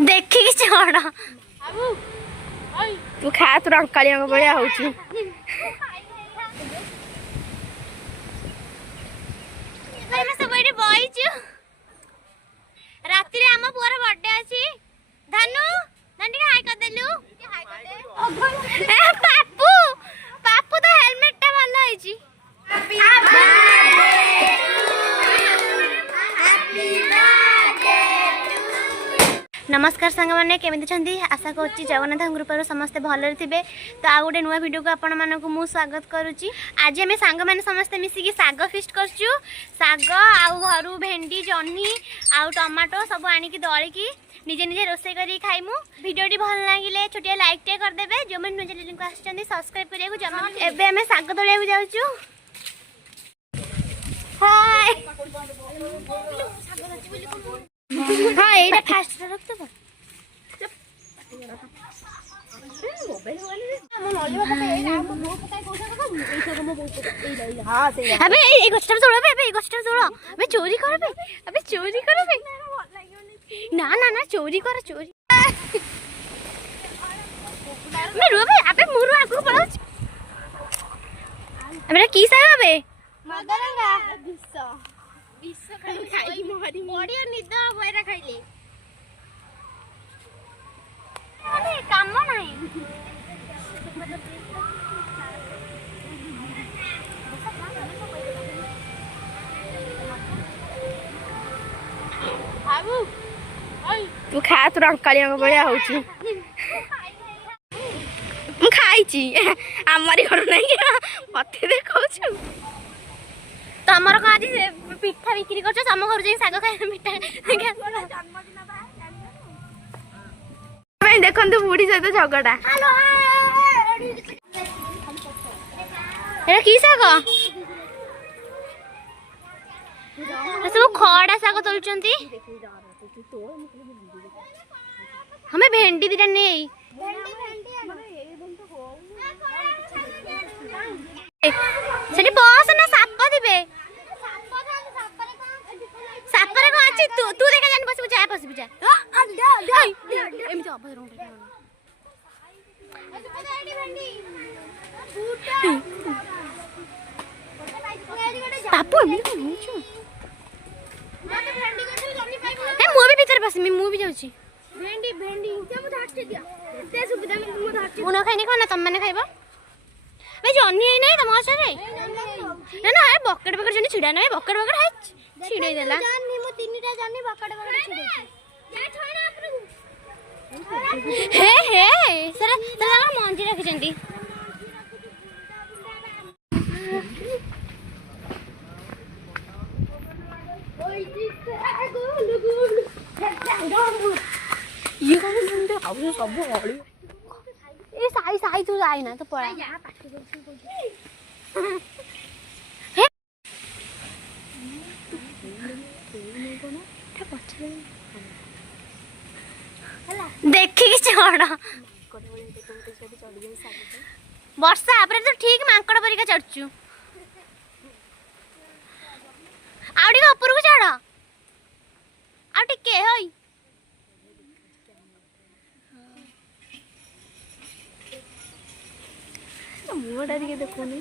देखिए चढ़ तू खा तू रड़कालिया भाया हो राति आम पुअर बर्थडे अच्छी धनु धनु हाई कर देलु पापू पापू तो हेलमेट टा भल होईची नमस्कार सांग मैंने केमी आशा करुँच जगन्नाथ कृपार समस्ते भलरे थे तो आ गए नुआ वीडियो को आपण मानक मु स्वागत करुच्ची। आज आम सांग मैंने समस्ते मिसिकी साग फिस्ट करचु साग आउ घर भेंडी जह्नी आउ टमाटो सब आनिकी दलिकी निजे निजे रोसे करी खाइमु। वीडियोटी भल लगे छोटिया लाइक टे करदेवे जो मैंने निज चैनल को आछन सब्सक्राइब करिया जमा एबे आम साग तोलिया जाउछु। हाय हाँ एटा फास्ट रख तो अबे ए गछटा तोड़ अबे ए गछटा तोड़ अबे चोरी कर अबे चोरी कर अबे ना ना ना चोरी कर चोरी मैं रुबे अबे मुरु आगु पड़ा अबे की साग अबे मदरंगा बिस्सा बिस्सा खाई मोहरी बड़ी निद होइरा खाइले अरे काम नाही बाबू तू खा तू रड़कालिया भाया हो खाई आमारी घर नहीं मत देखा तो आमर कौन आज पिठा बिक्री कर घर जाए साग खाए पिठा देखु बुढ़ी सहित झगड़ा कि साग सब खड़ा साग तोलुंट हमें भेंडी दीटा नहीं सेठी बस ना साप दिबे सापरे को अछि तू तू देखा जान बस जा एमिति अभय रंग पापू एमिति कोन होछु ए मु भी भीतर बस मु भी जाउची भेंडी भेंडी के मु धाट दिया ते सुविधा में मु धाट मु न खाइनी खाना तुम माने खाइबो ए जन्नी है नहीं तुम आछरे ना ना ए बकेट बकेट जनी छिडा नहीं बकेट बकेट है छिडे देला जन्नी मु तीनटा जन्नी बकेट बकेट छिडे या छोइना आपन हे हे सरा सरा मंजी रखि जंदी ये कौन सुनते हाउ सब हळी ए साई साई तू जाई ना तो पळा या पाठी देखी चढ़ वर्षा तो ठीक मांकड़ परिका चढ़चु आउडी ऊपर को चढ़ आउटे होई मुहटा टिके देखुनी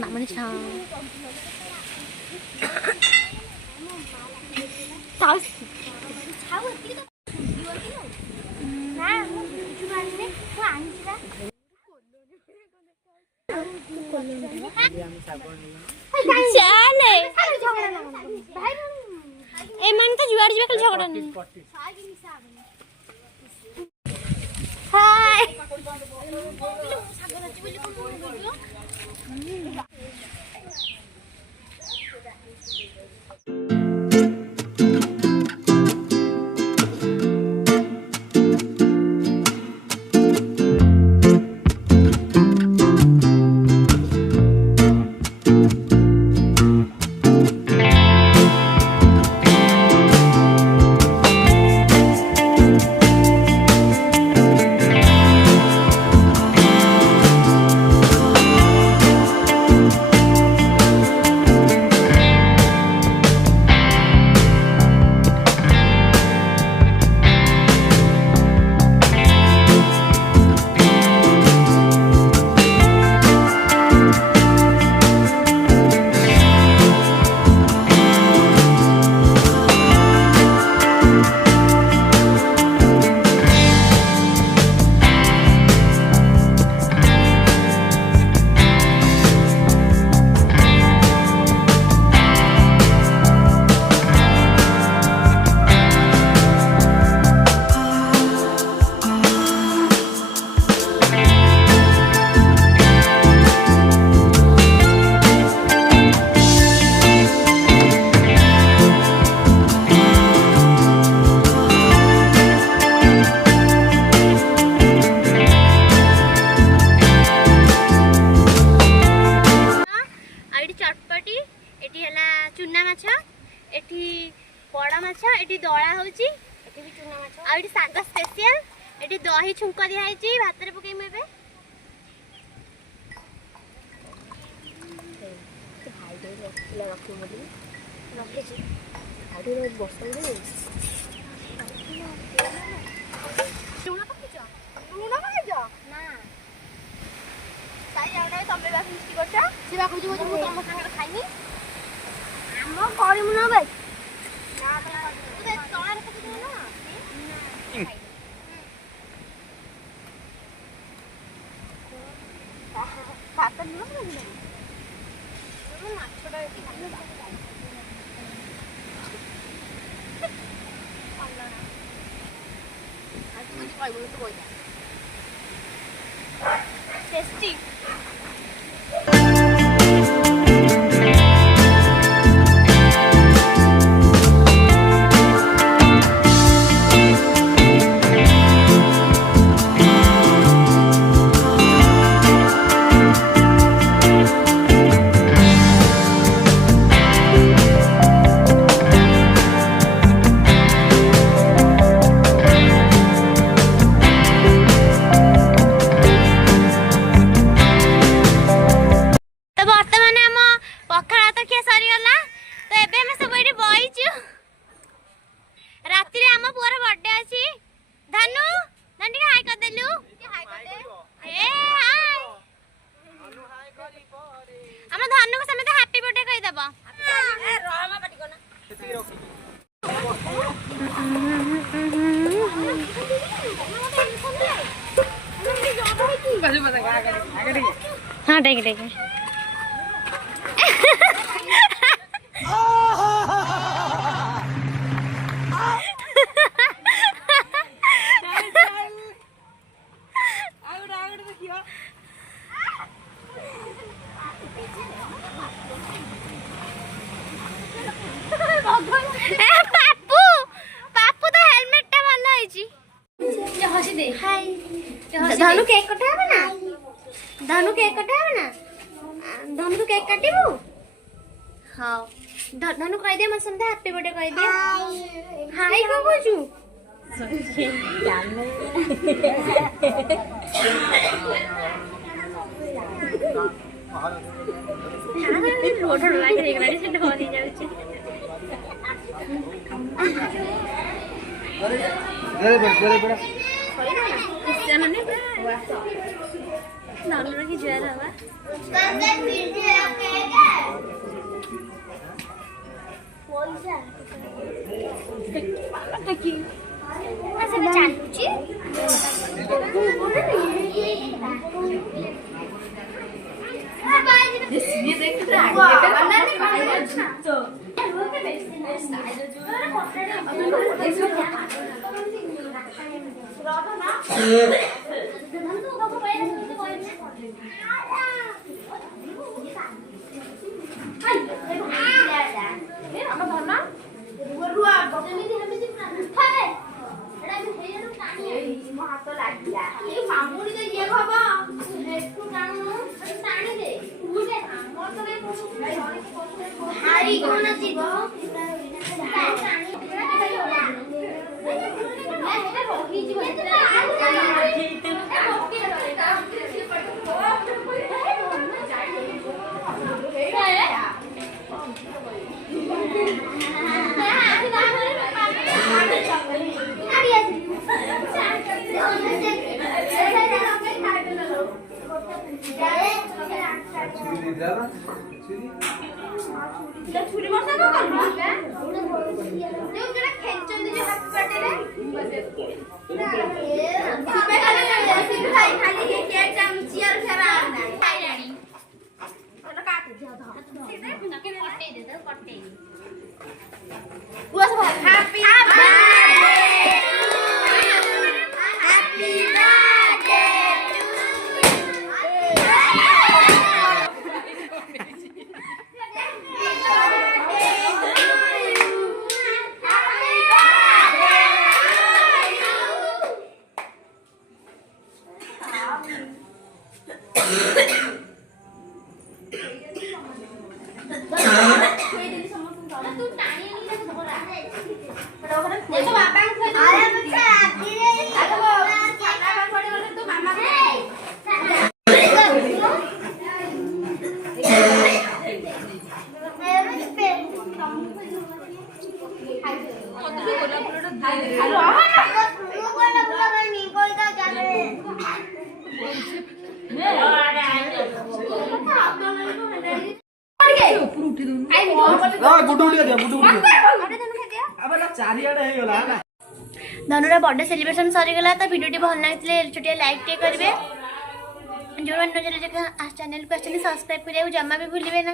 मामनी छाव छाव छाव ना मु बुझु माने तो आंजीरा चले ए मन तो जुआड़ जीवा खाली झगड़ा नहीं हाय आउ साग स्पेशल ये दही छुंक दिखाई भात में पकईमु ए टेस्टी हाँ ठीक है धनु केक कटा है ना धनु केक कटा है ना धनु तो केक काटिबू हाँ धनु कह दे मत समझे हैप्पी बर्थडे कह दे हाय को कहू रोड लागे देखलानी से ढोली जाउची अरे बड़ा क्रिश्चियन ने नानू की ज्वार हवा धनुर बर्थडे सेलिब्रेशन सरीगला तो भिडियो भल लगे छोटिया लाइक टे करेंगे जो मैंने चैनल को सब्सक्राइब करिए जमा भी भूलिए ना।